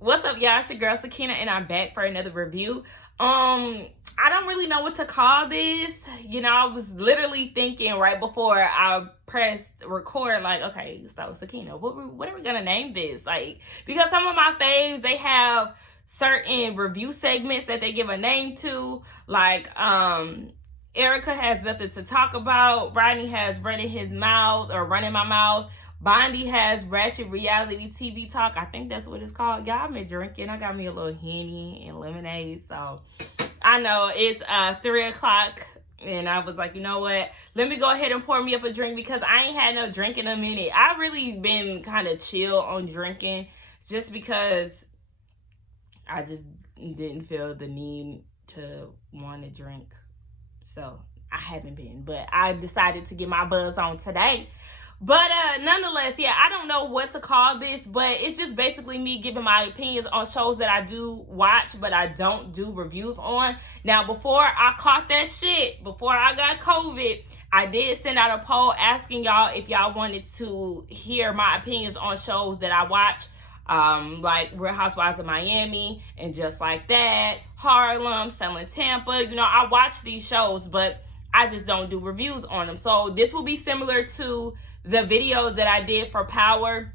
What's up, y'all? It's your girl Sakina, and I'm back for another review. I don't really know what to call this. I was literally thinking right before I pressed record, like, okay, so Sakina, what are we gonna name this? Like, because some of my faves, they have certain review segments that they give a name to. Like, Erica has nothing to talk about. Rodney has running my mouth. Bondi has Ratchet Reality TV Talk. I think that's what it's called. Y'all, I've been drinking. I got me a little Henny and lemonade. So, I know it's 3 o'clock. And I was like, you know what? Let me go ahead and pour me up a drink because I ain't had no drink in a minute. I really been kind of chill on drinking just because I just didn't feel the need to want to drink. So, I haven't been. But I decided to get my buzz on today. But nonetheless, yeah, I don't know what to call this, but it's just basically me giving my opinions on shows that I do watch, but I don't do reviews on. Now, before I caught that shit, before I got COVID, I did send out a poll asking y'all if y'all wanted to hear my opinions on shows that I watch, like Real Housewives of Miami and Just Like That, Harlem, Selling Tampa. I watch these shows, but I just don't do reviews on them. So this will be similar to the video that I did for Power,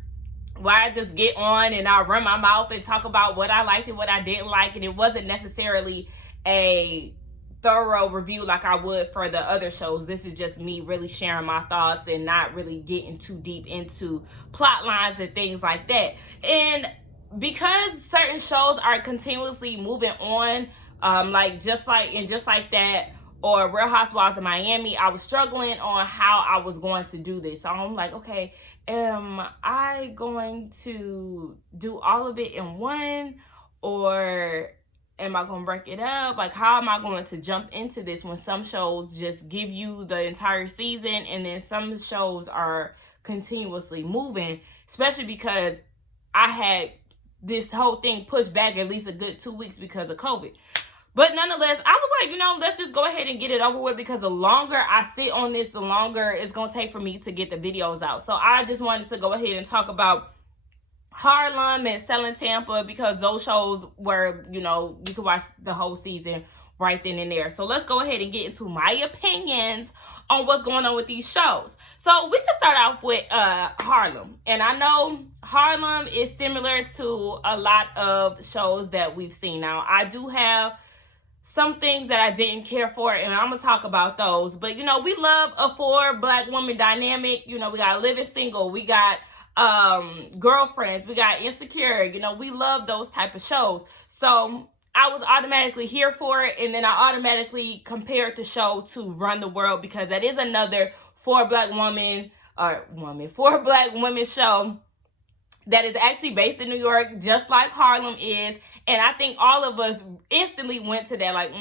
where I just get on and I run my mouth and talk about what I liked and what I didn't like. And it wasn't necessarily a thorough review like I would for the other shows. This is just me really sharing my thoughts and not really getting too deep into plot lines and things like that. And because certain shows are continuously moving on, like Just Like That, or Real Housewives of Miami, I was struggling on how I was going to do this. So I'm like, okay, am I going to do all of it in one, or am I going to break it up? Like, how am I going to jump into this when some shows just give you the entire season and then some shows are continuously moving, especially because I had this whole thing pushed back at least a good 2 weeks because of COVID. But nonetheless, I was like, let's just go ahead and get it over with, because the longer I sit on this, the longer it's going to take for me to get the videos out. So I just wanted to go ahead and talk about Harlem and Selling Tampa, because those shows were, you could watch the whole season right then and there. So let's go ahead and get into my opinions on what's going on with these shows. So we can start off with Harlem. And I know Harlem is similar to a lot of shows that we've seen. Now, I do have some things that I didn't care for, and I'm going to talk about those. But, we love a 4 black woman dynamic. We got Living Single. We got Girlfriends. We got Insecure. We love those type of shows. So I was automatically here for it, and then I automatically compared the show to Run the World, because that is another 4 black women show that is actually based in New York, just like Harlem is. And I think all of us instantly went to that, like,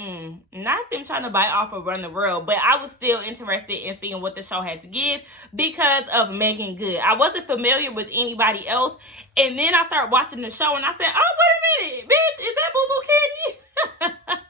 not them trying to bite off of Run the World, but I was still interested in seeing what the show had to give because of Megan Good. I wasn't familiar with anybody else, and then I started watching the show, and I said, oh, wait a minute, bitch, is that Boo Boo Kitty?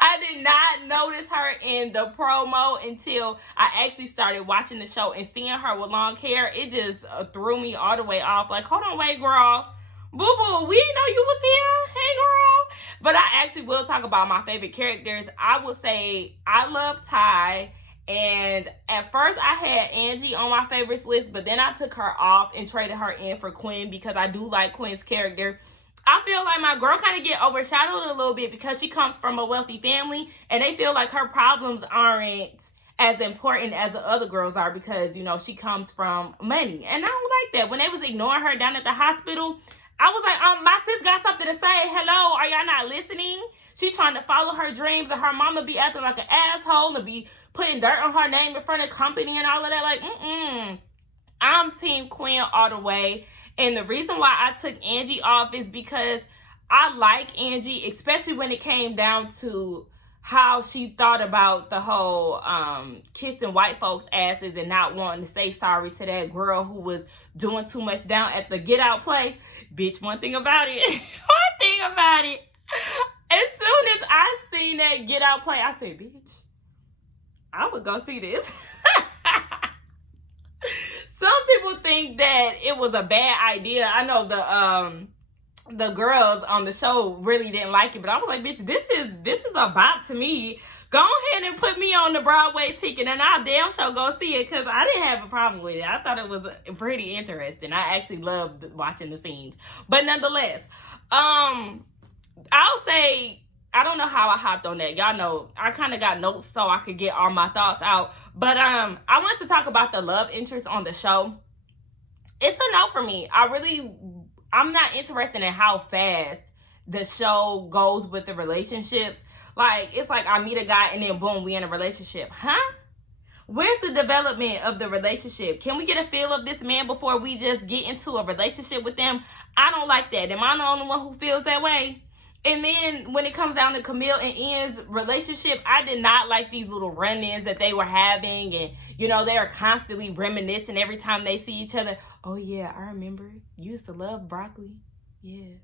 I did not notice her in the promo until I actually started watching the show, and seeing her with long hair, it just threw me all the way off. Like, hold on, wait, girl. Boo Boo, we didn't know you was here. Hey, girl. But I actually will talk about my favorite characters. I would say I love Ty. And at first I had Angie on my favorites list, but then I took her off and traded her in for Quinn, because I do like Quinn's character. I feel like my girl kind of get overshadowed a little bit because she comes from a wealthy family, and they feel like her problems aren't as important as the other girls are because, she comes from money. And I don't like that. When they was ignoring her down at the hospital, I was like, my sis got something to say. Hello, are y'all not listening? She's trying to follow her dreams, and her mama be acting like an asshole and be putting dirt on her name in front of company and all of that. Like, I'm Team Queen all the way. And the reason why I took Angie off is because I like Angie, especially when it came down to how she thought about the whole kissing white folks' asses and not wanting to say sorry to that girl who was doing too much down at the Get Out play. Bitch, one thing about it, as soon as I seen that Get Out play, I said, bitch, I would go see this. Some people think that it was a bad idea. I know the the girls on the show really didn't like it, but I was like, bitch, this is a bop to me. Go ahead and put me on the Broadway ticket, and I'll damn sure go see it, because I didn't have a problem with it. I thought it was pretty interesting. I actually loved watching the scenes. But nonetheless, I'll say, I don't know how I hopped on that. Y'all know I kind of got notes so I could get all my thoughts out. But I want to talk about the love interest on the show. It's a no for me. I'm not interested in how fast the show goes with the relationships. Like, it's like I meet a guy and then boom, we in a relationship. Huh? Where's the development of the relationship? Can we get a feel of this man before we just get into a relationship with them? I don't like that. Am I the only one who feels that way? And then when it comes down to Camille and Ian's relationship, I did not like these little run-ins that they were having. And, you know, they are constantly reminiscing every time they see each other. Oh, yeah, I remember. You used to love broccoli. Yeah.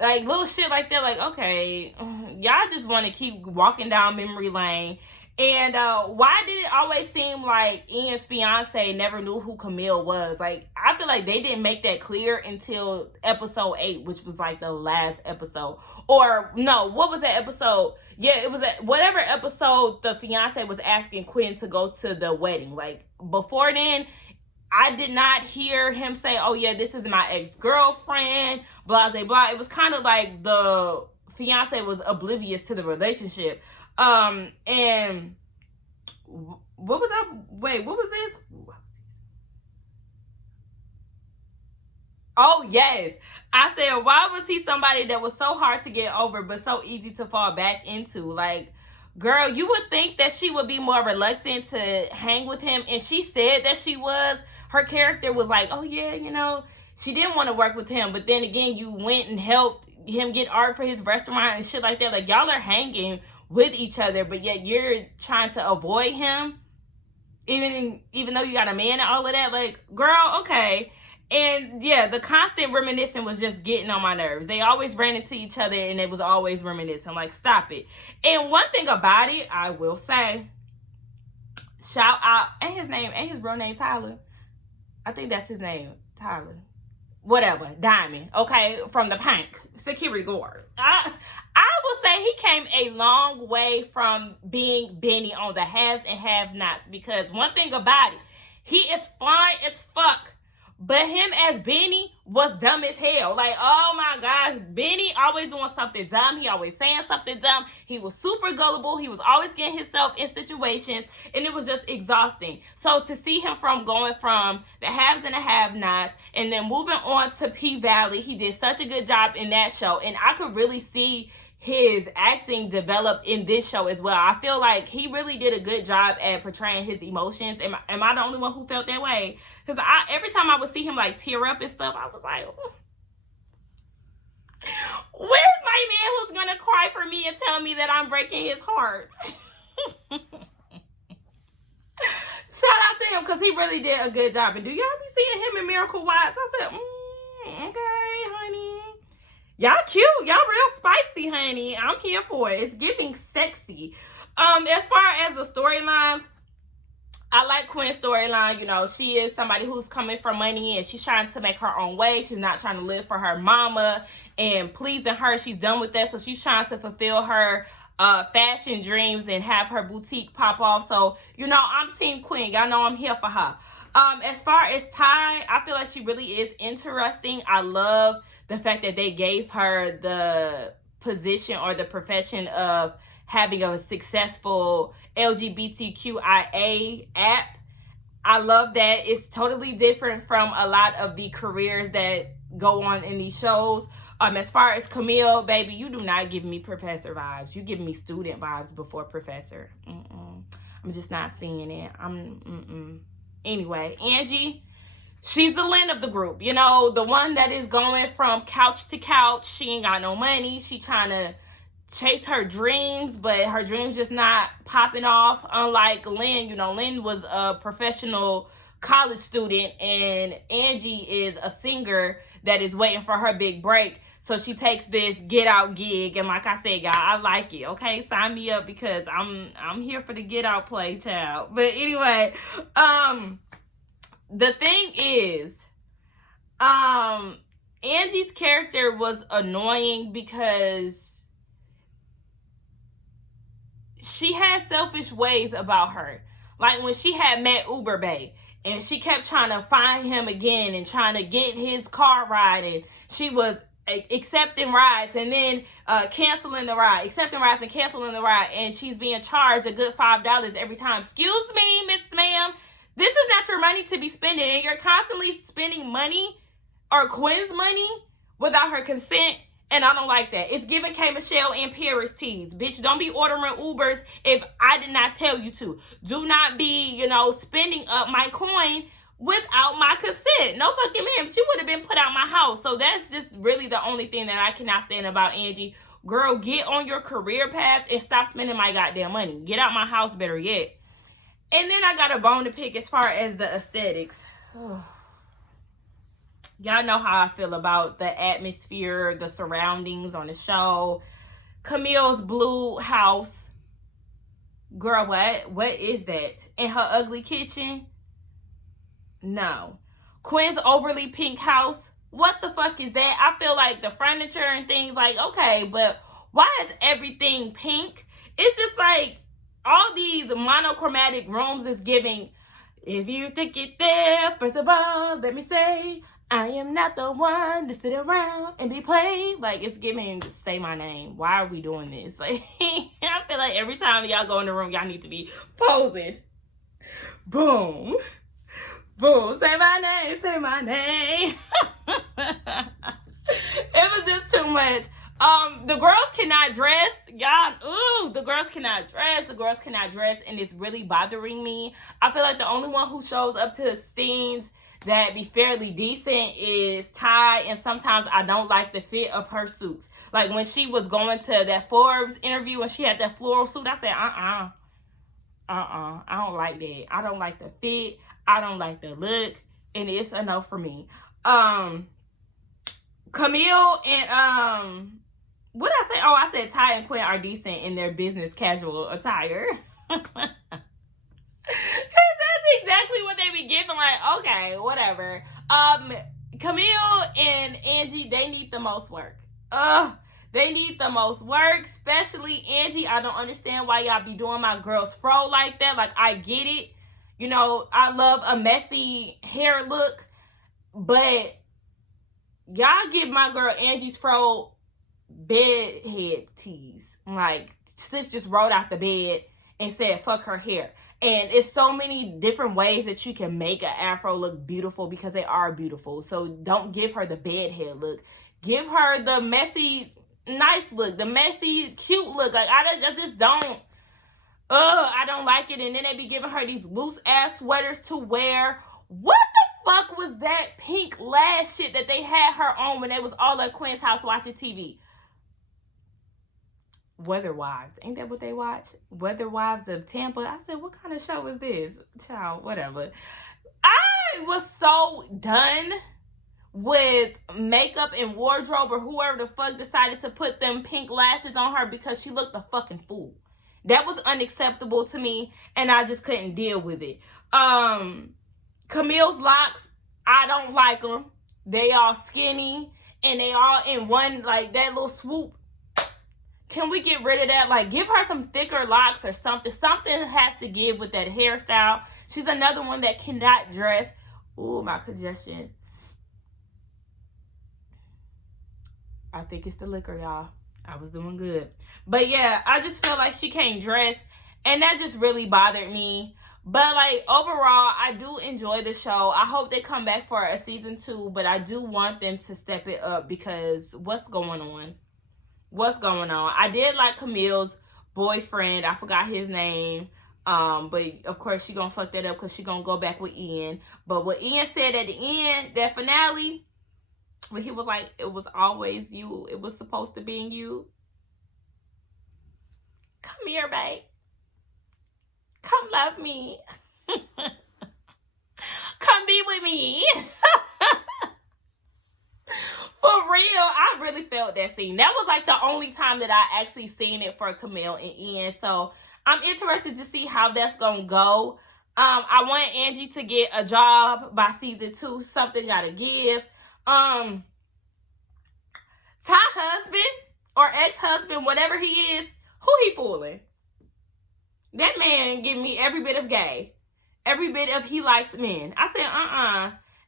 Like, little shit like that. Like, okay, y'all just want to keep walking down memory lane. And why did it always seem like Ian's fiance never knew who Camille was? Like, I feel like they didn't make that clear until episode 8, which was like the last episode. Or no, what was that episode? Yeah, it was whatever episode the fiance was asking Quinn to go to the wedding. Like, before then, I did not hear him say, oh yeah, this is my ex-girlfriend, blah, blah, blah. It was kind of like the fiance was oblivious to the relationship. And what was this? Oh, yes. I said, why was he somebody that was so hard to get over, but so easy to fall back into? Like, girl, you would think that she would be more reluctant to hang with him. And she said that she was. Her character was like, oh, yeah, you know, she didn't want to work with him. But then again, you went and helped him get art for his restaurant and shit like that. Like, y'all are hanging with each other, but yet you're trying to avoid him, even though you got a man and all of that. Like, girl, okay. And yeah, the constant reminiscing was just getting on my nerves. They always ran into each other and it was always reminiscing. Like, stop it. And one thing about it, I will say, shout out, ain't his real name Tyler? I think that's his name, Tyler. Whatever, Diamond, okay, from the Pink security guard. I will say he came a long way from being Benny on the haves and have-nots, because one thing about it, he is fine as fuck, but him as Benny was dumb as hell. Like, oh my gosh, Benny always doing something dumb. He always saying something dumb. He was super gullible. He was always getting himself in situations, and it was just exhausting. So to see him going from the haves and the have-nots and then moving on to P-Valley, he did such a good job in that show. And I could really see his acting develop in this show as well. I feel like he really did a good job at portraying his emotions. Am I the only one who felt that way? Because every time I would see him like tear up and stuff, I was like, where's my man who's gonna cry for me and tell me that I'm breaking his heart? Shout out to him, because he really did a good job. And do y'all be seeing him in Miracle Watts? I said, okay, honey. Y'all cute. Y'all real spicy, honey. I'm here for it. It's giving sexy. As far as the storylines, I like Quinn's storyline. You know, she is somebody who's coming from money and she's trying to make her own way. She's not trying to live for her mama and pleasing her. She's done with that. So she's trying to fulfill her fashion dreams and have her boutique pop off. So, you know, I'm Team Quinn. Y'all know I'm here for her. As far as Ty, I feel like she really is interesting. I love the fact that they gave her the position or the profession of having a successful LGBTQIA app. I love that. It's totally different from a lot of the careers that go on in these shows. As far as Camille, baby, you do not give me professor vibes. You give me student vibes before professor. I'm just not seeing it. Anyway, Angie, she's the Lynn of the group. You know, the one that is going from couch to couch. She ain't got no money. She trying to chase her dreams, but her dreams just not popping off. Unlike Lynn, you know, Lynn was a professional college student and Angie is a singer that is waiting for her big break. So she takes this Get Out gig, and like I said, y'all, I like it. Okay, sign me up, because I'm here for the Get Out play, child. But anyway, the thing is, Angie's character was annoying because she had selfish ways about her. Like when she had met Uber Bay and she kept trying to find him again and trying to get his car ride, and she was accepting rides and then canceling the ride, accepting rides and canceling the ride, and she's being charged a good $5 every time. Excuse me, Miss Ma'am, this is not your money to be spending, and you're constantly spending money or Quinn's money without her consent, and I don't like that. It's giving K. Michelle and Paris tease. Bitch, don't be ordering Ubers if I did not tell you to. Do not be, spending up my coin without my consent. No fucking ma'am. She would have been put out my house. So that's just really the only thing that I cannot stand about Angie. Girl, get on your career path and stop spending my goddamn money. Get out my house, better yet. And then I got a bone to pick as far as the aesthetics. Y'all know how I feel about the atmosphere, the surroundings on the show. Camille's blue house. Girl, what is that? In her ugly kitchen? No. Quinn's overly pink house. What the fuck is that? I feel like the furniture and things, like, okay, but why is everything pink? It's just like all these monochromatic rooms is giving, if you think it there, first of all, let me say, I am not the one to sit around and be played. Like, it's giving, just say my name. Why are we doing this? Like, I feel like every time y'all go in the room, y'all need to be posing. Boom. Boom. Say my name. Say my name. It was just too much. The girls cannot dress. Y'all, the girls cannot dress. The girls cannot dress, and it's really bothering me. I feel like the only one who shows up to the scenes that be fairly decent is Ty, and sometimes I don't like the fit of her suits. Like when she was going to that Forbes interview and she had that floral suit, I said, I don't like that. I don't like the fit. I don't like the look, and it's a no for me. Camille and what did I say? Oh, I said Ty and Quinn are decent in their business casual attire. That's exactly what they be giving. Like, okay, whatever. Camille and Angie, they need the most work. They need the most work, especially Angie. I don't understand why y'all be doing my girl's fro like that. Like, I get it. I love a messy hair look, but y'all give my girl Angie's fro bed head tease. Like, sis just rolled out the bed and said, fuck her hair. And it's so many different ways that you can make an afro look beautiful, because they are beautiful. So don't give her the bed head look. Give her the messy, nice look, the messy, cute look. Like, I just don't, I don't like it. And then they be giving her these loose ass sweaters to wear. What the fuck was that pink lash shit that they had her on when they was all at Quinn's house watching TV? Weather Wives. Ain't that what they watch? Weather Wives of Tampa. I said, what kind of show is this? Child, whatever. I was so done with makeup and wardrobe, or whoever the fuck decided to put them pink lashes on her, because she looked a fucking fool. That was unacceptable to me, and I just couldn't deal with it. Camille's locks, I don't like them. They all skinny, and they all in one, like, that little swoop. Can we get rid of that? Like, give her some thicker locks or something. Something has to give with that hairstyle. She's another one that cannot dress. Ooh, my congestion. I think it's the liquor, y'all. I was doing good. But yeah, I just feel like she can't dress, and that just really bothered me. But like, overall, I do enjoy the show. I hope they come back for a season 2, but I do want them to step it up, because what's going on? What's going on? I did like Camille's boyfriend. I forgot his name. But of course she gonna fuck that up, because she gonna go back with Ian. But what Ian said at the end, that finale, when he was like, it was always you. It was supposed to be in you. Come here, babe. Come love me. Come be with me. For real, I really felt that scene. That was like the only time that I actually seen it for Camille and Ian. So I'm interested to see how that's gonna go. I want Angie to get a job by season 2. Something gotta give. ex-husband, whatever he is, who he fooling? That man give me every bit of gay. Every bit of he likes men. I said,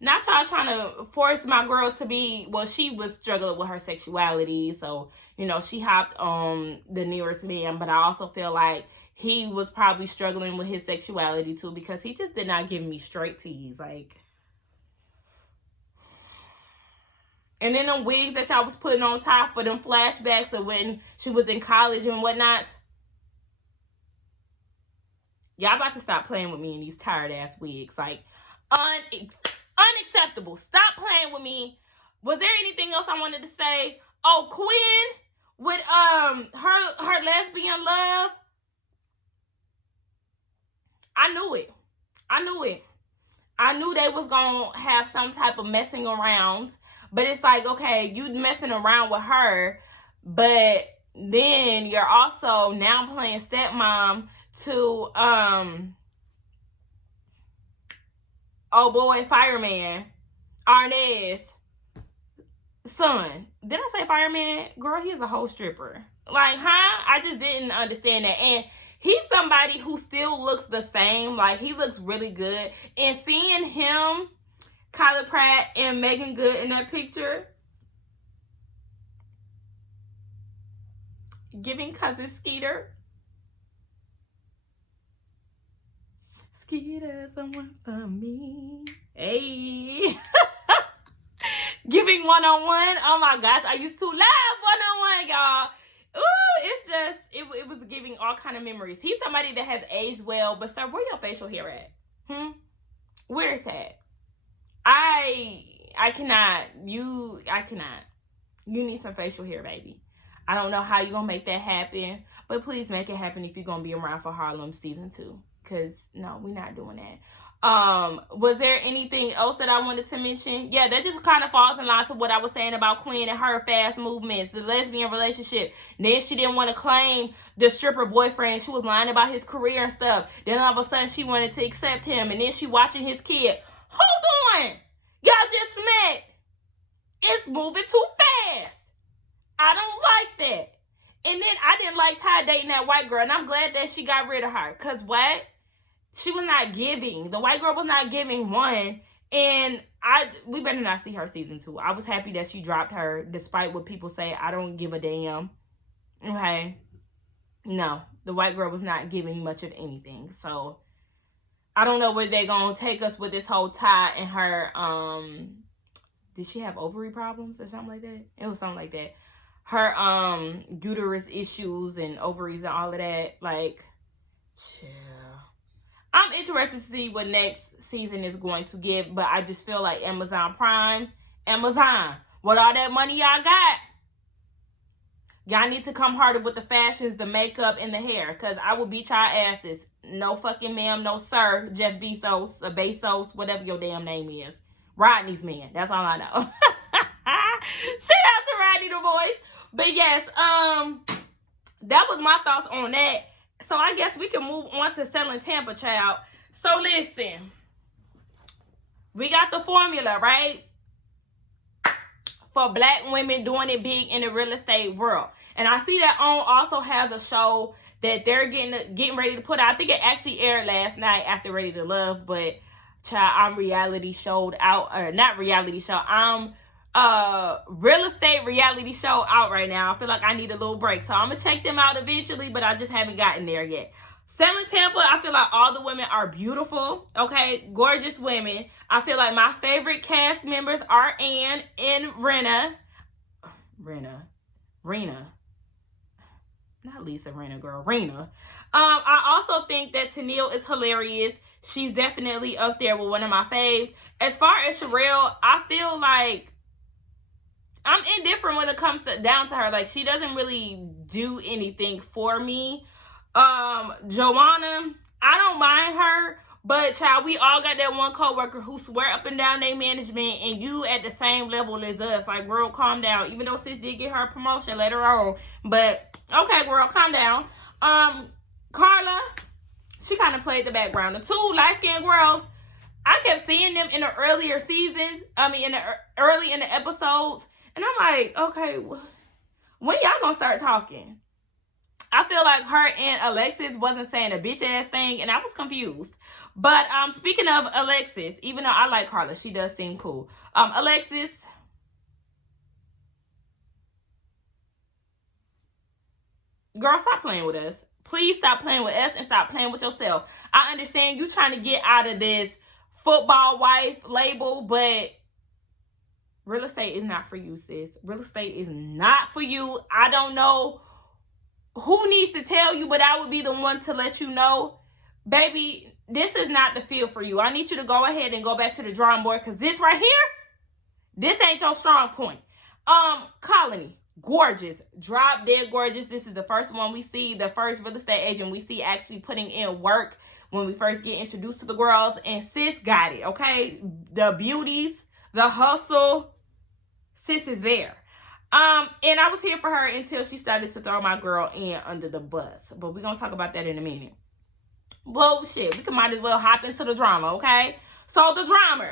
Not y'all trying to force my girl to be, well, she was struggling with her sexuality. So, she hopped on the nearest man. But I also feel like he was probably struggling with his sexuality too, because he just did not give me straight tease. Like, and then them wigs that y'all was putting on top for them flashbacks of when she was in college and whatnot. Y'all about to stop playing with me in these tired ass wigs. Like, unacceptable. Stop playing with me. Was there anything else I wanted to say? Oh, Quinn with her lesbian love. I knew it. I knew they was gonna have some type of messing around. But it's like, okay, you messing around with her, but then you're also now playing stepmom to oh boy, fireman Arnez son. Did I say fireman? Girl, he's a whole stripper. Like, huh? I just didn't understand that. And he's somebody who still looks the same. Like, he looks really good. And seeing him, Kyla Pratt and Megan Good in that picture, giving cousin Skeeter. Skeeter, someone for me. Hey. Giving one-on-one. Oh my gosh, I used to love one-on-one, y'all. Ooh, it's just, it was giving all kind of memories. He's somebody that has aged well, but sir, where your facial hair at? Where is that? I cannot. You need some facial hair, baby. I don't know how you're going to make that happen, but please make it happen if you're going to be around for Harlem season 2. Because, no, we're not doing that. Was there anything else that I wanted to mention? Yeah, that just kind of falls in line to what I was saying about Queen and her fast movements, the lesbian relationship. Then she didn't want to claim the stripper boyfriend. She was lying about his career and stuff. Then all of a sudden she wanted to accept him. And then she watching his kid. Hold on. Y'all just met. It's moving too fast. I don't like that. And then I didn't like Ty dating that white girl. And I'm glad that she got rid of her. Because what? She was not giving. The white girl was not giving one. And we better not see her season 2. I was happy that she dropped her, despite what people say. I don't give a damn. Okay? No. The white girl was not giving much of anything. So, I don't know where they're going to take us with this whole Ty and her, did she have ovary problems or something like that? It was something like that. Her, uterus issues and ovaries and all of that. Like, chill. I'm interested to see what next season is going to give, but I just feel like Amazon Prime, with all that money y'all got, y'all need to come harder with the fashions, the makeup, and the hair, because I will beat y'all asses. No fucking ma'am, no sir, Jeff Bezos, or Bezos, whatever your damn name is. Rodney's man, that's all I know. Shout out to Rodney the voice. But yes, that was my thoughts on that. So I guess we can move on to selling Tampa, child. So listen, we got the formula, right? For black women doing it big in the real estate world. And I see that OWN also has a show that they're getting ready to put out. I think it actually aired last night after Ready to Love, but child, I'm reality showed out, or not reality show, I'm real estate reality show out right now. I feel like I need a little break. So I'm going to check them out eventually, but I just haven't gotten there yet. Selling Tampa, I feel like all the women are beautiful. Okay, gorgeous women. I feel like my favorite cast members are Ann and Rena. Not Lisa Rena, girl. Rena. I also think that Tennille is hilarious. She's definitely up there with one of my faves. As far as Sherelle, I feel like I'm indifferent when it comes down to her. Like, she doesn't really do anything for me. Joanna, I don't mind her, but child, we all got that one coworker who swear up and down their management, and you at the same level as us. Like, girl, calm down. Even though sis did get her promotion later on, but okay, girl, calm down. Carla, she kind of played the background. The two light-skinned girls, I kept seeing them in the earlier seasons. Early in the episodes. And I'm like, okay, When y'all gonna start talking? I feel like her and Alexis wasn't saying a bitch ass thing, and I was confused. But speaking of Alexis, even though I like Carla, she does seem cool. Alexis, girl, stop playing with us. Please stop playing with us and stop playing with yourself. I understand you trying to get out of this football wife label, but real estate is not for you, sis. Real estate is not for you. I don't know who needs to tell you, but I would be the one to let you know, baby, this is not the field for you. I need you to go ahead and go back to the drawing board, because this right here, this ain't your strong point. Colony, gorgeous, drop dead gorgeous. This is the first one we see, the first real estate agent we see actually putting in work when we first get introduced to the girls, and sis got it, okay? The beauties, the hustle, sis is there. And I was here for her until she started to throw my girl in under the bus. But we're going to talk about that in a minute. Well, shit, we might as well hop into the drama, okay? So the drama,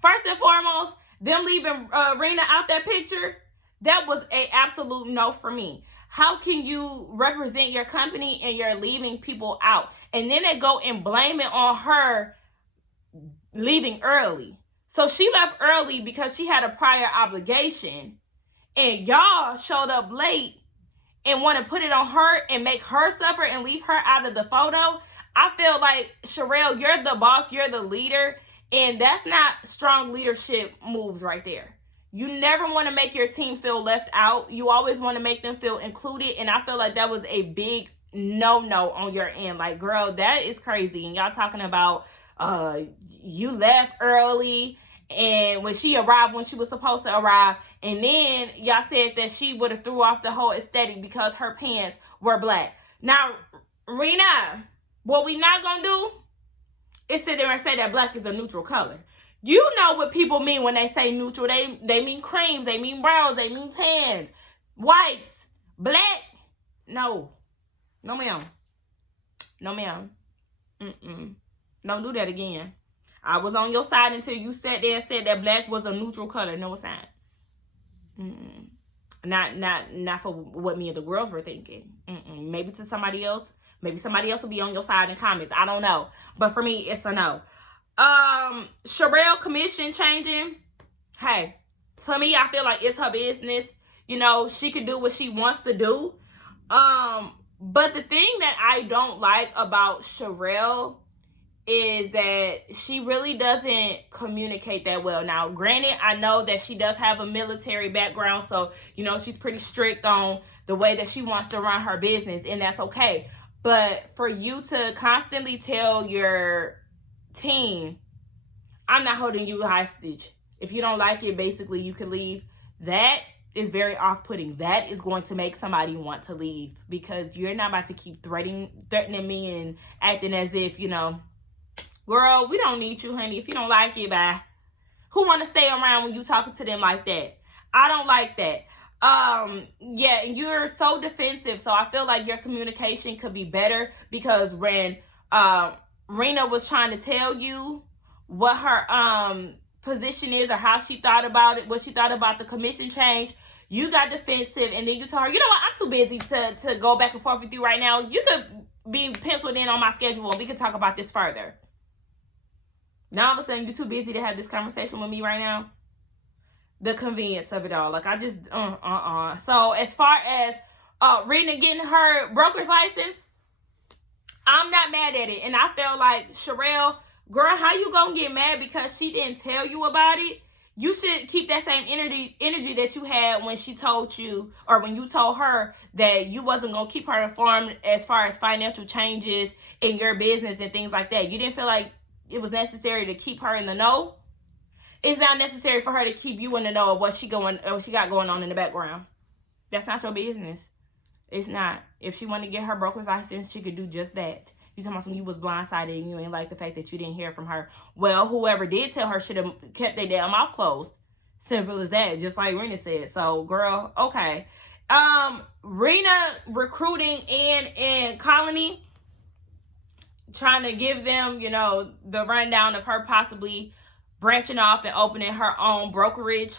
first and foremost, them leaving Rena out that picture, that was an absolute no for me. How can you represent your company and you're leaving people out? And then they go and blame it on her leaving early. So she left early because she had a prior obligation. And y'all showed up late and want to put it on her and make her suffer and leave her out of the photo. I feel like, Sherelle, you're the boss, you're the leader, and that's not strong leadership moves right there. You never want to make your team feel left out. You always want to make them feel included, and I feel like that was a big no-no on your end. Like, girl, that is crazy. And y'all talking about you left early, and when she arrived when she was supposed to arrive, and then y'all said that she would have threw off the whole aesthetic because her pants were black. Now, Rena, what we not gonna do is sit there and say that black is a neutral color. You know what people mean when they say neutral. They mean creams, they mean browns, they mean tans, whites, black. No. No, ma'am. No, ma'am. Don't do that again. I was on your side until you sat there and said that black was a neutral color. No, it's not. Not for what me and the girls were thinking. Maybe to somebody else. Maybe somebody else will be on your side in comments. I don't know. But for me, it's a no. Sherelle commission changing. Hey, to me, I feel like it's her business. You know, she can do what she wants to do. But the thing that I don't like about Sherelle is that she really doesn't communicate that well. Now, granted, I know that she does have a military background, so, you know, she's pretty strict on the way that she wants to run her business, and that's okay. But for you to constantly tell your team, I'm not holding you hostage. If you don't like it, basically, you can leave. That is very off-putting. That is going to make somebody want to leave, because you're not about to keep threatening me and acting as if, you know, girl, we don't need you, honey. If you don't like it, bye. Who want to stay around when you talking to them like that? I don't like that. Yeah, and you're so defensive. So I feel like your communication could be better, because when Rena was trying to tell you what her position is or how she thought about it, what she thought about the commission change, you got defensive, and then you told her, you know what, I'm too busy to go back and forth with you right now. You could be penciled in on my schedule and we can talk about this further. Now all of a sudden you're too busy to have this conversation with me right now. The convenience of it all. Like, I just, So as far as Rena getting her broker's license, I'm not mad at it. And I feel like, Sherelle, girl, how you gonna get mad because she didn't tell you about it? You should keep that same energy that you had when she told you, or when you told her that you wasn't gonna keep her informed as far as financial changes in your business and things like that. You didn't feel like it was necessary to keep her in the know. It's not necessary for her to keep you in the know of what she got going on in the background. That's not your business. It's not. If she wanted to get her broker's license, she could do just that. You talking about some, you was blindsided and you ain't like the fact that you didn't hear from her. Well, whoever did tell her should have kept their damn mouth closed. Simple as that, just like Rena said. So, girl, okay. Rena recruiting and Colony, trying to give them, you know, the rundown of her possibly branching off and opening her own brokerage.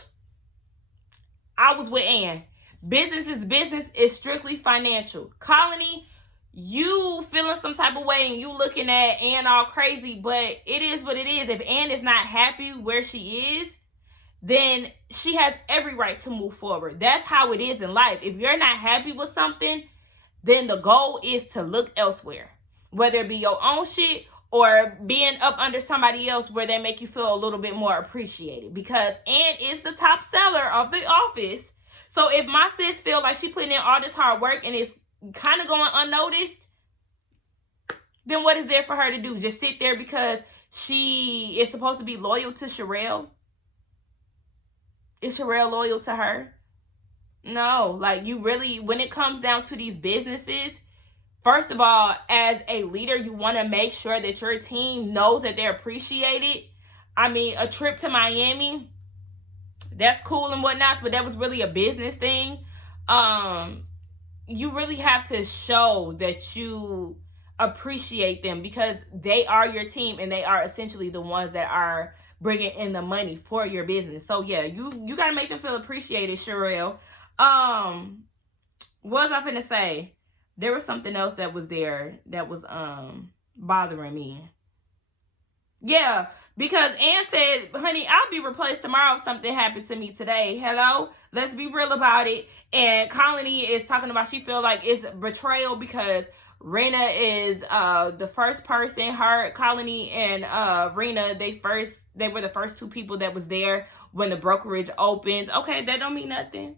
I was with Ann. Business is business. It's strictly financial. Colony, you feeling some type of way and you looking at Ann all crazy, but it is what it is. If Ann is not happy where she is, then she has every right to move forward. That's how it is in life. If you're not happy with something, then the goal is to look elsewhere. Whether it be your own shit or being up under somebody else where they make you feel a little bit more appreciated. Because Ann is the top seller of the office. So if my sis feel like she putting in all this hard work and it's kind of going unnoticed, then what is there for her to do? Just sit there because she is supposed to be loyal to Sherelle? Is Sherelle loyal to her? No. Like, you really, when it comes down to these businesses, first of all, as a leader, you want to make sure that your team knows that they're appreciated. I mean, a trip to Miami, that's cool and whatnot, but that was really a business thing. You really have to show that you appreciate them because they are your team and they are essentially the ones that are bringing in the money for your business. So yeah, you got to make them feel appreciated, Sherelle. What was I finna say? There was something else that was there that was bothering me. Yeah, because Ann said, honey, I'll be replaced tomorrow if something happened to me today. Hello? Let's be real about it. And Colony is talking about she feel like it's betrayal because Rena is the first person. Her, Colony, and Rena, they were the first two people that was there when the brokerage opens. Okay, that don't mean nothing.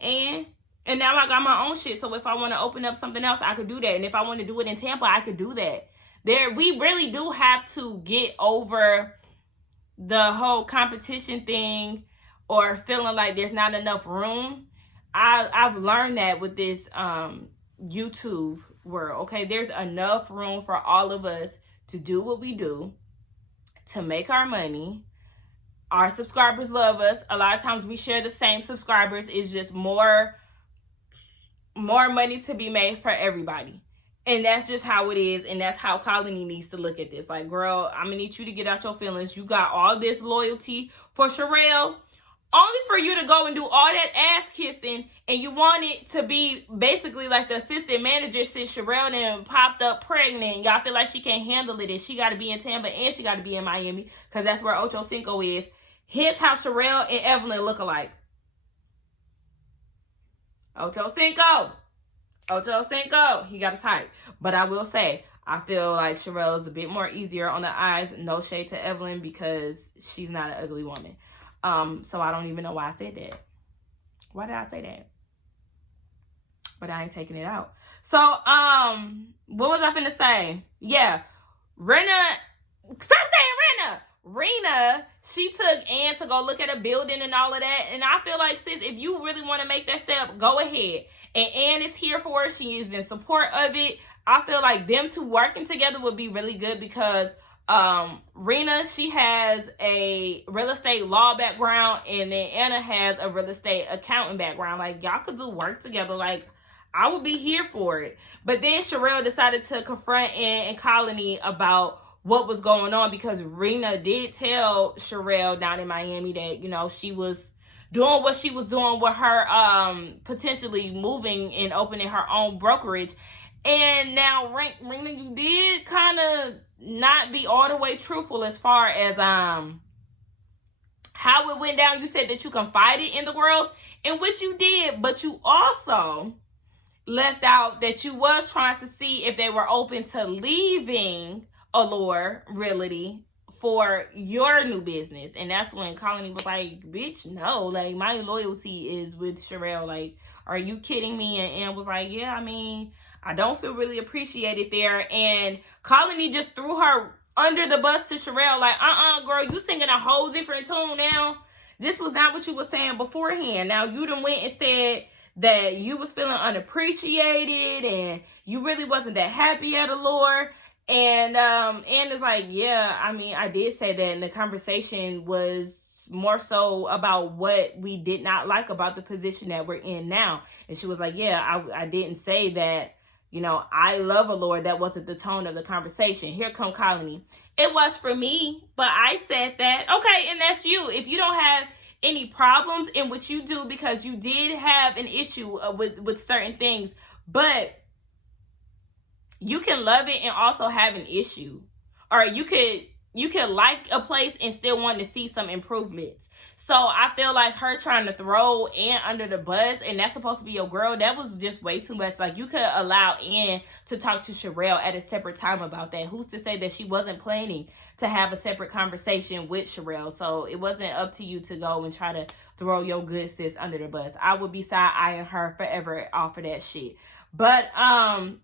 And now I got my own shit. So if I want to open up something else, I could do that. And if I want to do it in Tampa, I could do that. We really do have to get over the whole competition thing or feeling like there's not enough room. I've learned that with this YouTube world. Okay, there's enough room for all of us to do what we do, to make our money. Our subscribers love us. A lot of times we share the same subscribers. It's just more money to be made for everybody. And that's just how it is. And that's how Colony needs to look at this. Like, girl, I'm going to need you to get out your feelings. You got all this loyalty for Sherelle, only for you to go and do all that ass kissing. And you want it to be basically like the assistant manager since Sherelle then popped up pregnant. Y'all feel like she can't handle it. And she got to be in Tampa and she got to be in Miami because that's where Ocho Cinco is. Hence how Sherelle and Evelyn look alike. Ocho Cinco. Ocho Cinco. He got his hype. But I will say, I feel like Sherelle is a bit more easier on the eyes. No shade to Evelyn because she's not an ugly woman. So I don't even know why I said that. Why did I say that? But I ain't taking it out. So, what was I finna say? Yeah. Stop saying Rena! Rena, she took Ann to go look at a building and all of that. And I feel like, sis, if you really want to make that step, go ahead. And Ann is here for it. She is in support of it. I feel like them two working together would be really good because Rena, she has a real estate law background, and then Anna has a real estate accounting background. Like, y'all could do work together. Like, I would be here for it. But then Sherelle decided to confront Ann and Colony about what was going on because Rena did tell Sherelle down in Miami that, you know, she was doing what she was doing with her potentially moving and opening her own brokerage. And now, Rena, you did kind of not be all the way truthful as far as how it went down. You said that you confided in the girls, in which you did, but you also left out that you was trying to see if they were open to leaving Allure Realty for your new business. And that's when Colony was like, bitch, no, like, my loyalty is with Sherelle. Like, are you kidding me? And Ann was like, yeah, I mean, I don't feel really appreciated there. And Colony just threw her under the bus to Sherelle, like, girl, you singing a whole different tune now. This was not what you were saying beforehand. Now, you done went and said that you was feeling unappreciated and you really wasn't that happy at Allure. And Ann is like, yeah, I mean, I did say that, and the conversation was more so about what we did not like about the position that we're in now. And she was like, yeah, I didn't say that, you know, I love Allure. That wasn't the tone of the conversation. Here come Colony. It was for me, but I said that. Okay, and that's you. If you don't have any problems in what you do, because you did have an issue with certain things, but you can love it and also have an issue. Or you could like a place and still want to see some improvements. So I feel like her trying to throw Ann under the bus, and that's supposed to be your girl, that was just way too much. Like, you could allow Ann to talk to Sherelle at a separate time about that. Who's to say that she wasn't planning to have a separate conversation with Sherelle? So it wasn't up to you to go and try to throw your good sis under the bus. I would be side-eyeing her forever off of that shit. But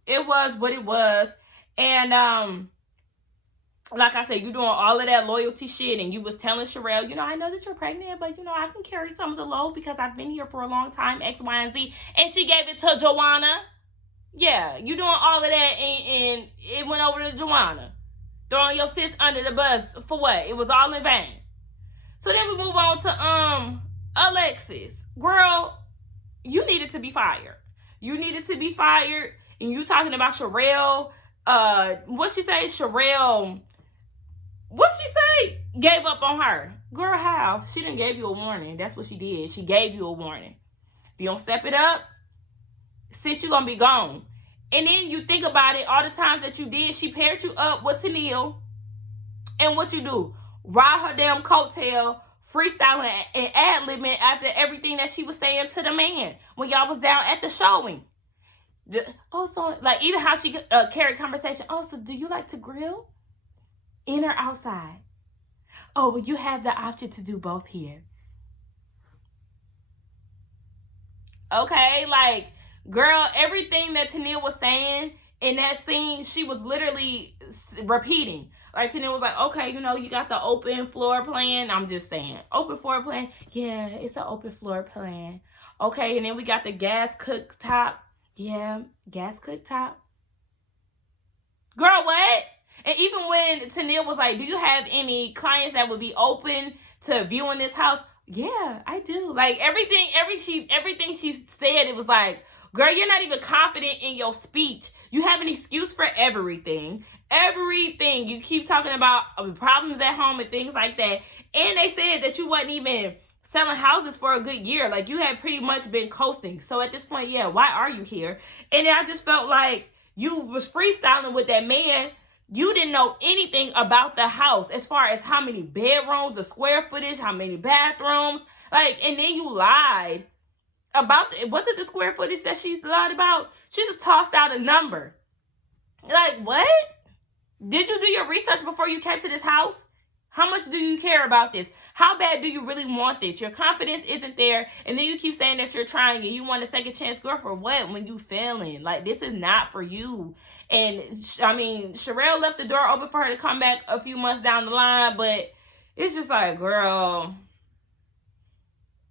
it was what it was. And like I said, you doing all of that loyalty shit, and you was telling Sherelle, I know that you're pregnant, but I can carry some of the load because I've been here for a long time, X, Y, and Z. And she gave it to Joanna. Yeah, you doing all of that, and it went over to Joanna. Throwing your sis under the bus for what? It was all in vain. So then we move on to Alexis. Girl, you needed to be fired. You needed to be fired. And you talking about Sherelle. What she say? Sherelle. What she say? Gave up on her. Girl, how? She done gave you a warning. That's what she did. She gave you a warning. If you don't step it up, sis, you gonna be gone. And then you think about it, all the times that you did, she paired you up with Tennille. And what you do? Ride her damn coattail, freestyling and ad-libbing after everything that she was saying to the man when y'all was down at the showing. Also, like, even how she carried conversation. Also, do you like to grill? In or outside? Oh, well, you have the option to do both here. Okay, like, girl, everything that Tennille was saying in that scene, she was literally repeating. Like, Tennille was like, okay, you got the open floor plan. I'm just saying, open floor plan. Yeah, it's an open floor plan. Okay, and then we got the gas cooktop. Yeah, gas cooktop. Girl, what? And even when Tennille was like, do you have any clients that would be open to viewing this house? Yeah, I do. Like, everything she said, it was like, girl, you're not even confident in your speech. You have an excuse for everything. Everything. You keep talking about problems at home and things like that. And they said that you wasn't even selling houses for a good year. Like, you had pretty much been coasting. So at this point, yeah, why are you here? And I just felt like you was freestyling with that man. You didn't know anything about the house as far as how many bedrooms, the square footage, how many bathrooms. Like, and then you lied about, was it the square footage that she lied about? She just tossed out a number. Like, what? Did you do your research before you came to this house? How much do you care about this? How bad do you really want this? Your confidence isn't there. And then you keep saying that you're trying and you want a second chance. Girl, for what? When you failing. Like, this is not for you. And, I mean, Sherelle left the door open for her to come back a few months down the line. But it's just like, girl,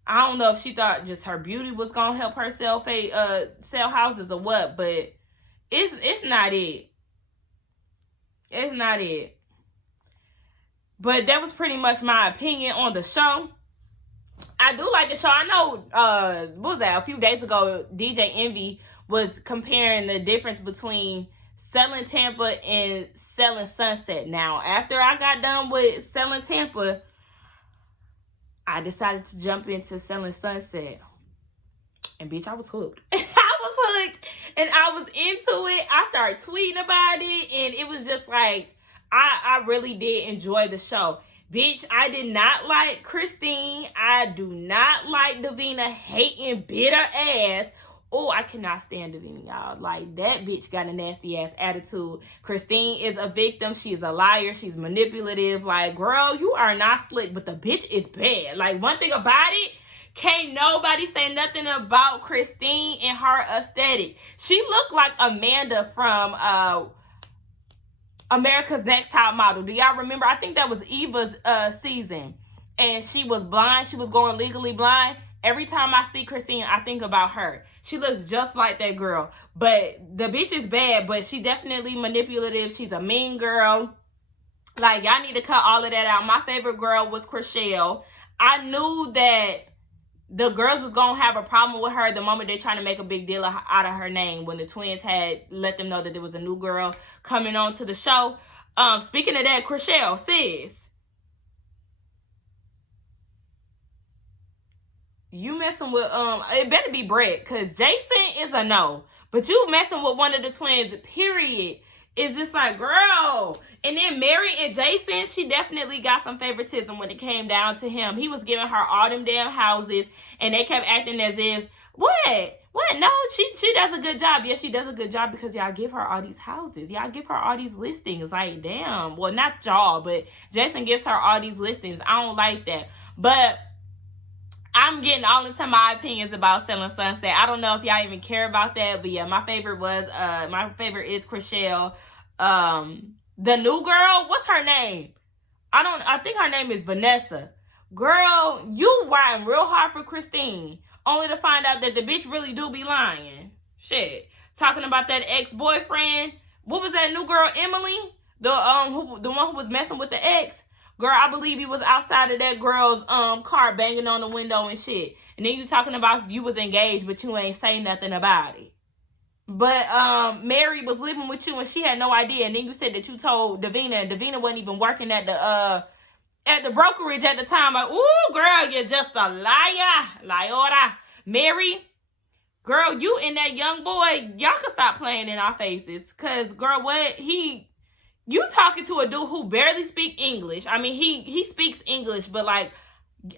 I don't know if she thought just her beauty was going to help her sell houses or what. But it's not it. It's not it. But that was pretty much my opinion on the show. I do like the show. I know, what was that? A few days ago, DJ Envy was comparing the difference between selling Tampa and selling Sunset. Now, after I got done with selling Tampa, I decided to jump into selling Sunset. And bitch, I was hooked. I was hooked. And I was into it. I started tweeting about it. And it was just like, I really did enjoy the show. Bitch, I did not like Christine. I do not like Davina hating bitter ass. Oh, I cannot stand Davina, y'all. Like, that bitch got a nasty ass attitude. Christine is a victim. She's a liar. She's manipulative. Like, girl, you are not slick, but the bitch is bad. Like, one thing about it, can't nobody say nothing about Christine and her aesthetic. She looked like Amanda from America's Next Top Model. Do y'all remember? I think that was Eva's season. And she was blind. She was going legally blind. Every time I see Christine, I think about her. She looks just like that girl. But the bitch is bad, but she definitely manipulative. She's a mean girl. Like, y'all need to cut all of that out. My favorite girl was Chriselle. I knew that the girls was going to have a problem with her the moment they're trying to make a big deal out of her name, when the twins had let them know that there was a new girl coming on to the show. Speaking of that, Chriselle, sis, you messing with it better be Brett, because Jason is a no. But you messing with one of the twins, period. It's just like, girl. And then Mary and Jason, she definitely got some favoritism when it came down to him. He was giving her all them damn houses, and they kept acting as if, what? What? No, she does a good job. Yes, she does a good job because y'all give her all these houses. Y'all give her all these listings. Like, damn. Well, not y'all, but Jason gives her all these listings. I don't like that. But I'm getting all into my opinions about Selling Sunset. I don't know if y'all even care about that, but yeah, my favorite is Chriselle. The new girl, what's her name? I think her name is Vanessa. Girl, you riding real hard for Christine, only to find out that the bitch really do be lying. Shit. Talking about that ex-boyfriend. What was that new girl, Emily? The one who was messing with the ex. Girl, I believe he was outside of that girl's car banging on the window and shit. And then you talking about you was engaged, but you ain't say nothing about it. But Mary was living with you and she had no idea. And then you said that you told Davina, and Davina wasn't even working at the brokerage at the time. Like, ooh, girl, you're just a liar. Liora. Mary, girl, you and that young boy, y'all can stop playing in our faces. Cause girl, you talking to a dude who barely speak English. I mean, he speaks English, but like,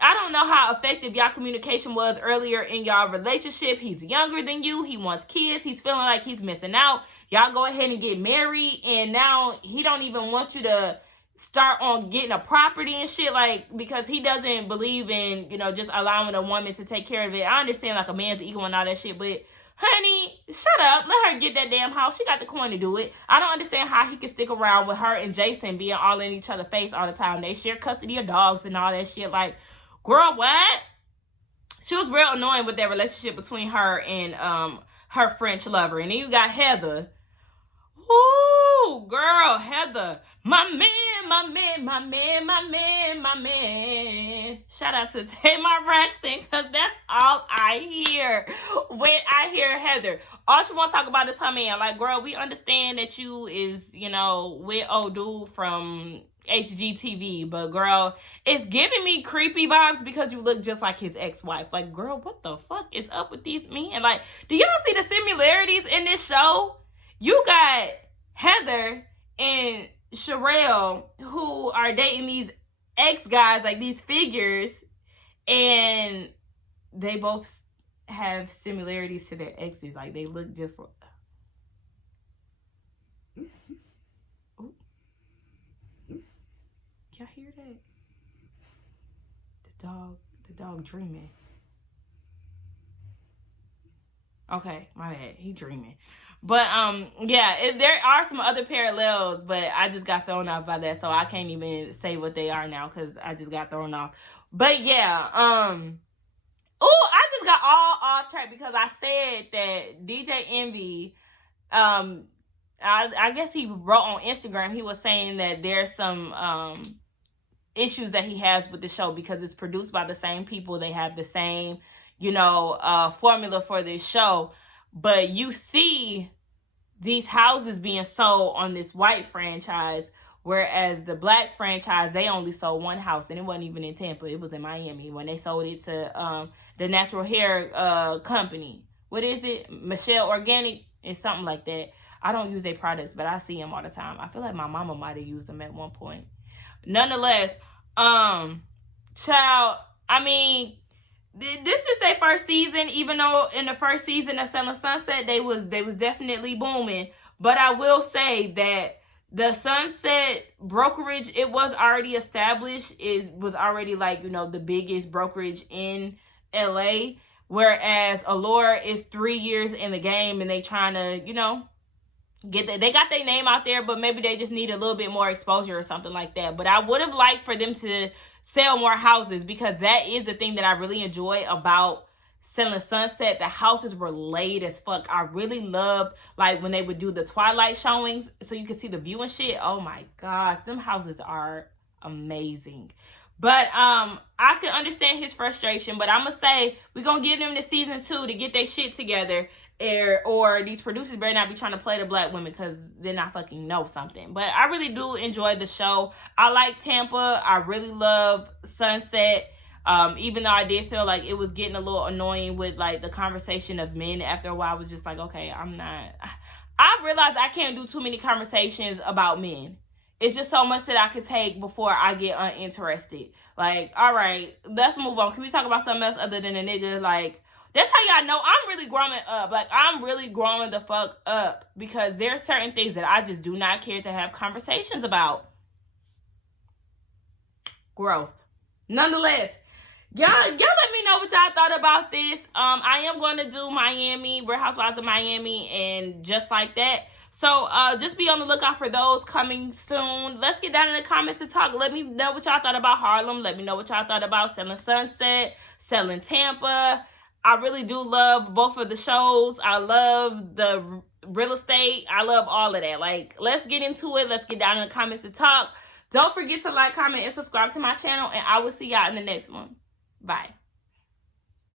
I don't know how effective y'all communication was earlier in y'all relationship. He's younger than you. He wants kids. He's feeling like he's missing out. Y'all go ahead and get married, and now he don't even want you to start on getting a property and shit, like, because he doesn't believe in, just allowing a woman to take care of it. I understand, like, a man's ego and all that shit, but honey, shut up. Let her get that damn house. She got the coin to do it. I don't understand how he can stick around with her and Jason being all in each other's face all the time. They share custody of dogs and all that shit. Like, girl, what? She was real annoying with that relationship between her and her French lover. And then you got Heather. Ooh, girl, Heather. My man. Shout out to Tamar Braxton, because that's all I hear when I hear Heather. All she want to talk about is her man. Like, girl, we understand that you is, with old dude from HGTV, but girl, it's giving me creepy vibes because you look just like his ex-wife. Like, girl, what the fuck is up with these men? Like, do y'all see the similarities in this show? You got Heather and Sherelle who are dating these ex-guys, like these figures, and they both have similarities to their exes. Like, they look just like... Y'all hear that? The dog dreaming. Okay, my bad. He dreaming. But yeah, there are some other parallels, but I just got thrown off by that, so I can't even say what they are now because I just got thrown off. But yeah, I just got all off track because I said that DJ Envy, I guess he wrote on Instagram, he was saying that there's some issues that he has with the show because it's produced by the same people. They have the same, formula for this show. But you see these houses being sold on this white franchise, whereas the black franchise, they only sold one house, and it wasn't even in Tampa. It was in Miami when they sold it to the natural hair company. What is it? Michelle Organic? It's something like that. I don't use their products, but I see them all the time. I feel like my mama might have used them at one point. Nonetheless, child, I mean, this is their first season, even though in the first season of Selling Sunset, they was definitely booming. But I will say that the Sunset brokerage, it was already established. It was already like, the biggest brokerage in LA. Whereas Allure is 3 years in the game and they trying to, they got their name out there, but maybe they just need a little bit more exposure or something like that. But I would have liked for them to sell more houses because that is the thing that I really enjoy about Selling Sunset. The houses were laid as fuck. I really loved like when they would do the twilight showings so you could see the view and shit. Oh my gosh, them houses are amazing. But I can understand his frustration, but I'm gonna say we're gonna give them the season 2 to get their shit together. Or these producers better not be trying to play the black women because then I fucking know something. But I really do enjoy the show. I like Tampa. I really love Sunset. Even though I did feel like it was getting a little annoying with like the conversation of men, after a while I was just like, okay, I realized I can't do too many conversations about men. It's just so much that I could take before I get uninterested. Like, all right, let's move on. Can we talk about something else other than a nigga? Like, that's how y'all know I'm really growing up. Like, I'm really growing the fuck up, because there are certain things that I just do not care to have conversations about. Growth. Nonetheless, y'all let me know what y'all thought about this. I am going to do Miami, Real Housewives of Miami, and just like that. So just be on the lookout for those coming soon. Let's get down in the comments and talk. Let me know what y'all thought about Harlem. Let me know what y'all thought about Selling Sunset, Selling Tampa. I really do love both of the shows. I love the real estate. I love all of that. Like, let's get into it. Let's get down in the comments and talk. Don't forget to like, comment, and subscribe to my channel. And I will see y'all in the next one. Bye.